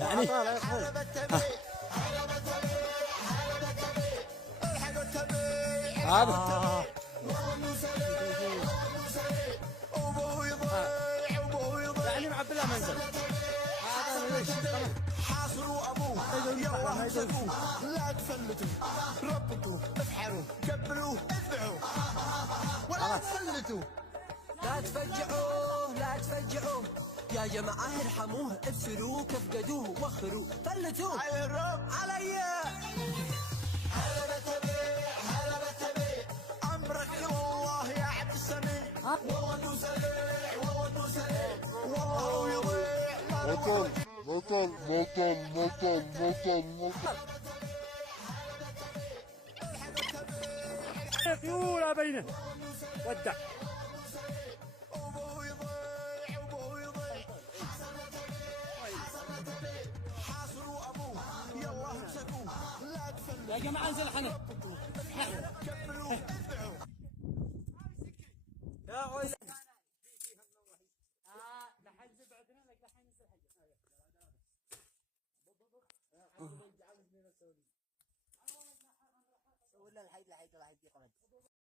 يعني هذا يعني معبي له منزل هذا ليش حاصروا ابوه يلا امسكوه لا تفلتوا ربطوا افحروا كبلوه اذبحوا ولا تفلتوا. لا تفجعوه لا تفجعوه يا جماعة ارحموه ابسلوه كفقدوه وخروا فلتوه اهرب علي. هلا بتبيع هلا بتبيع امرك والله يا عبد السميع والله انه سريع والله انه سريع والله لو يضيع بطل بطل بطل بطل بطل بطل. خيول بينه ودع ابوه يضيع ابوه يضيع حاصروا ابوه يلا امسكوه لا تفلتوا يا جماعه انزل حنا كبلوه اذبحوا. يا ويلي ولا الحيد راح يدي قمد.